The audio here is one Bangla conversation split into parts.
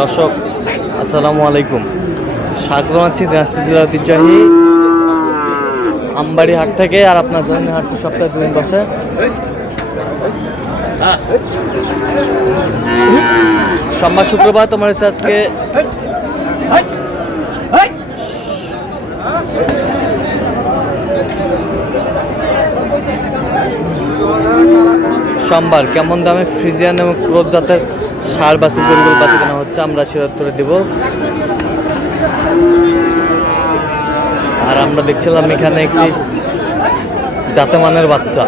দর্শক আসসালামু আলাইকুম, স্বাগত আছি দিনাজপুর জেলার ঐতিহ্যবাহী আমবাড়ি হাট থেকে। আর আপনার জানেন হাটটি সপ্তাহে 2 দিন বসে। সোমবার শুক্রবার তোমার হচ্ছে আজকে সোমবার। কেমন দামে ফ্রিজিয়ান এবং ক্রোধ জাতের সার বাছুর গরুগুলো বাছুর কেনা হচ্ছে আমরা সে উত্তরে দেব। আর আমরা দেখছিলাম এখানে একটি জাতমানের বাচ্চা।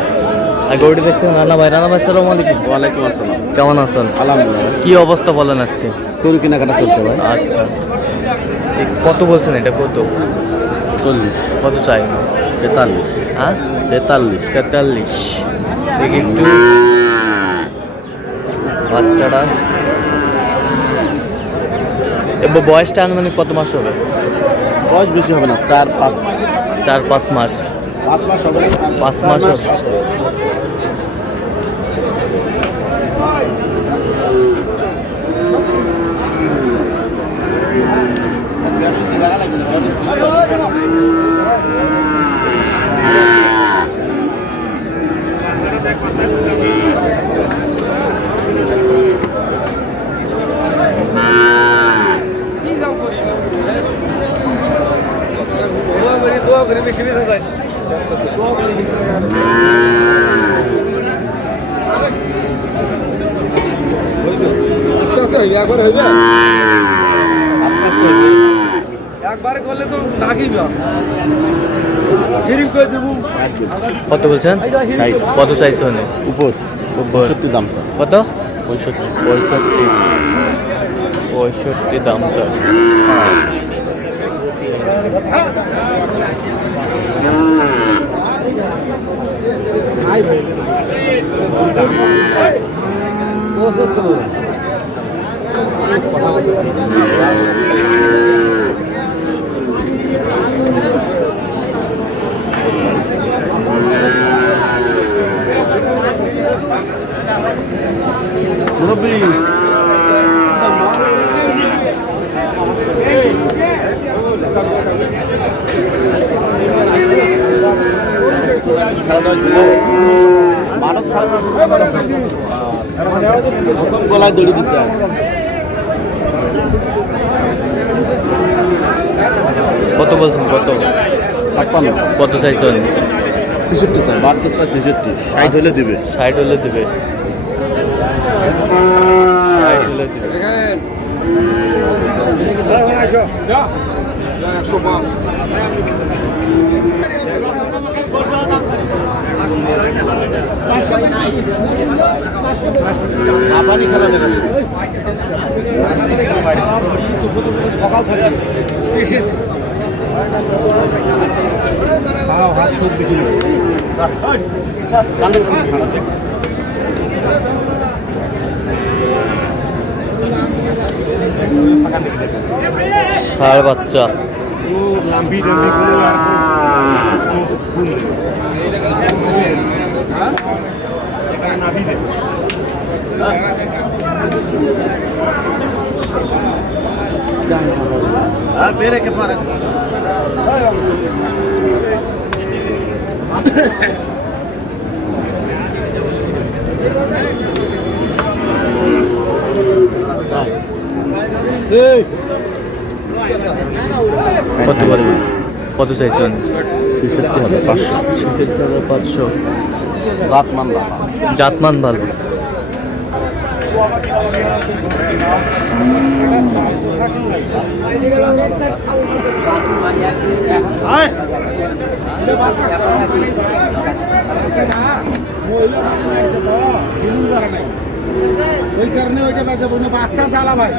আর গরুটি দেখছেন রানা ভাই। সালাম আলাইকুম। ওয়ালাইকুম আসসালাম। কেমন আছেন? আলহামদুলিল্লাহ। কি অবস্থা বলেন আজকে? গরু কেনাকাটা চলছে ভাই। আচ্ছা, কত বলছেন এটা? কত? 40। কত চাই? 43। হ্যাঁ 43। দেখি একটু বাচ্চাটা এবার বয়সটা আনুমানিক কত মাস হবে? বয়স বেশি হবে না, 4-5 মাস। 5 মাস হবে। 5 মাস হবে। একবারে করলে তো নাকি হিরিং করে দেবো। কত বলছেন? কত চাইছেন? উপর 65 দাম স্যার। কত? 65 দাম চাই। গলায় দড়ি দিচ্ছে। কত বলছেন? কত? 56। কত চাইছেন? 66 স্যার। 72 স্যার 66। 60 হলে দেবে। 60 হলে দেবে। 60 হলে দেবে। আপানি খেলা দেবে। সকাল থেকে এসেছি। ষাঁড় বাচ্চা। বেড়ে কে পারে। কত করে বলছে? কত চাইছেন? 66,500। 66,500। জাতমান ভালো। জাতমান ভালো। ওই কারণে ওইটা বাচ্চা চালা ভাই।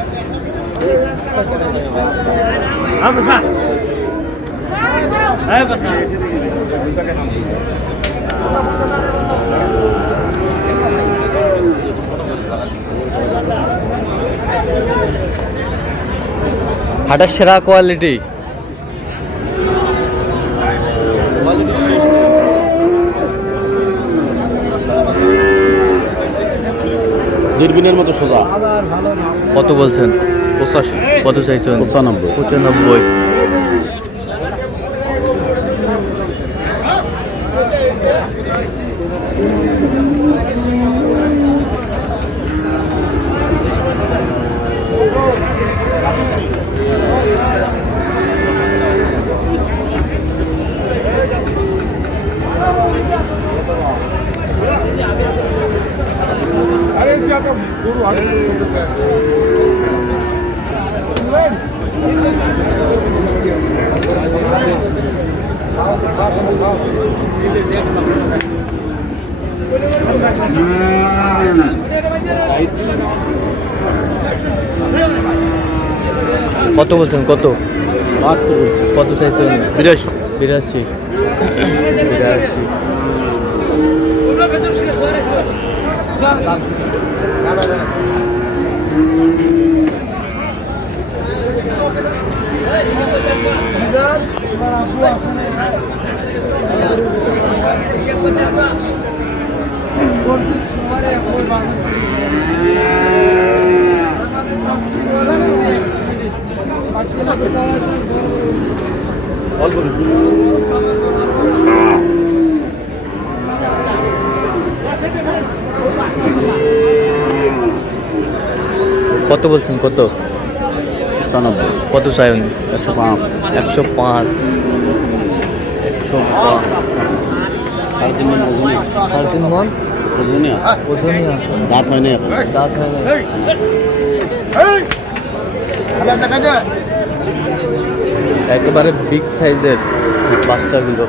হাটের সেরা কোয়ালিটি। দূরবীনের মতো সোজা। কত বলছেন? 85 কত চাইছেন? 95 95। আরে এটা তো গরু আগে কত বলছেন? কত 72 বলছি। কত চাইছেন? 82 82। 82। অল্প কিছু। কত বলছেন? কত 95 কত চাইছেন? 105 105। 105। 3.5 মণ ওজনই আছে। 3.5 মণ ওজনই আছে। ওজনই আছে। দাঁত হয়নি এখন। দাঁত হয় না। একেবারে বিগ সাইজের বাচ্চাগুলো।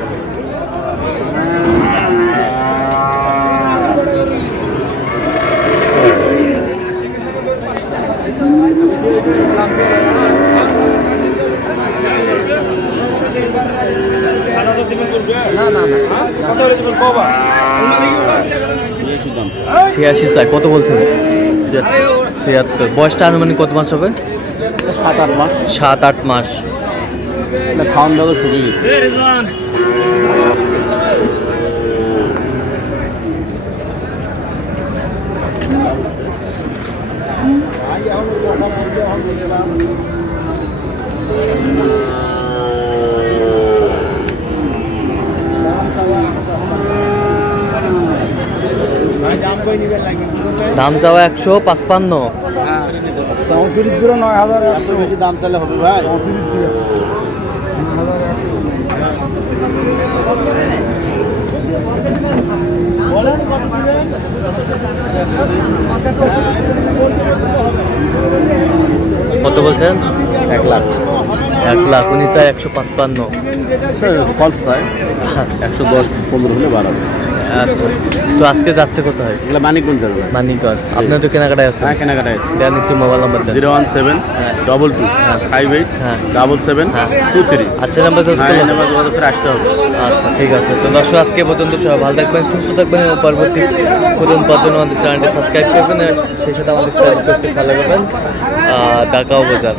এই দাম 86 চাই। কত বলছেন? 76। বয়সটা আনুমানিক কত মাস হবে? 7-8 মাস। 7-8 মাস। না খাওয়ান দাওয়া শুকিয়ে গেছে। দাম চাওয়া 155। 34,000 এত বেশি দাম চাইলে হবে ভাই? কত বলছেন? 1 লাখ। 1 লাখ। উনি চাই 155। ফলস চাই 110-15 হলে বাড়াবে। আচ্ছা, তো আজকে যাচ্ছে কোথায়? এগুলো মানিকগঞ্জ যাবে। মানিকগঞ্জ। আপনার তো কেনাকাটায় আছে? হ্যাঁ কেনাকাটা আছে। দেন একটু মোবাইল নাম্বার দেন। 017 হ্যাঁ। 22 58 হ্যাঁ। 77 হ্যাঁ। 23। আচ্ছা, নাম্বার তো হ্যাঁ এই নাম্বার যোগাযোগ করে আসতে হবে। আচ্ছা, ঠিক আছে। তো দর্শক আজকে পর্যন্ত সবাই ভালো থাকবেন, সুস্থ থাকবেন এবং পরবর্তী নতুন পর্যন্ত আমাদের চ্যানেলটি সাবস্ক্রাইব করবেন আর সেই সাথে আমাদের ফেসবুক পেজটি ফলো করবেন। ঢাকা বাজার।